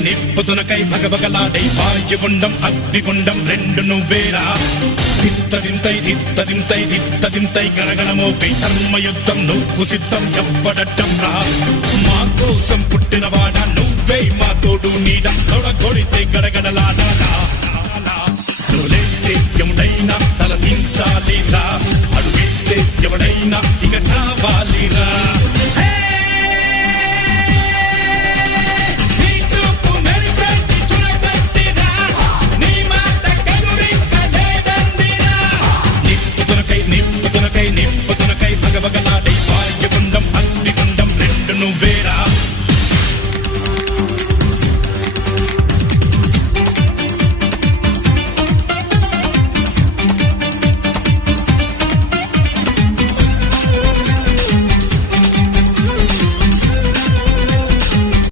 నిప్పుతునకై భగభగలాడై వాయుగుండం అగ్నిగుండం రెండు నువ్వేరా తిత్తదింతై గణగణమోకై ధర్మయుద్ధం నువ్వు సిద్ధం ఎవ్వడట్టం రా మా కోసం పుట్టినవాడా నువ్వే మా తోడు నీడ తొడగొడితే గడగడలాడాలా నువ్వులేస్తే ఎవడైనా తల దించాలిరా అడుగేస్తే ఎవడైనా ఇక చావాలిరా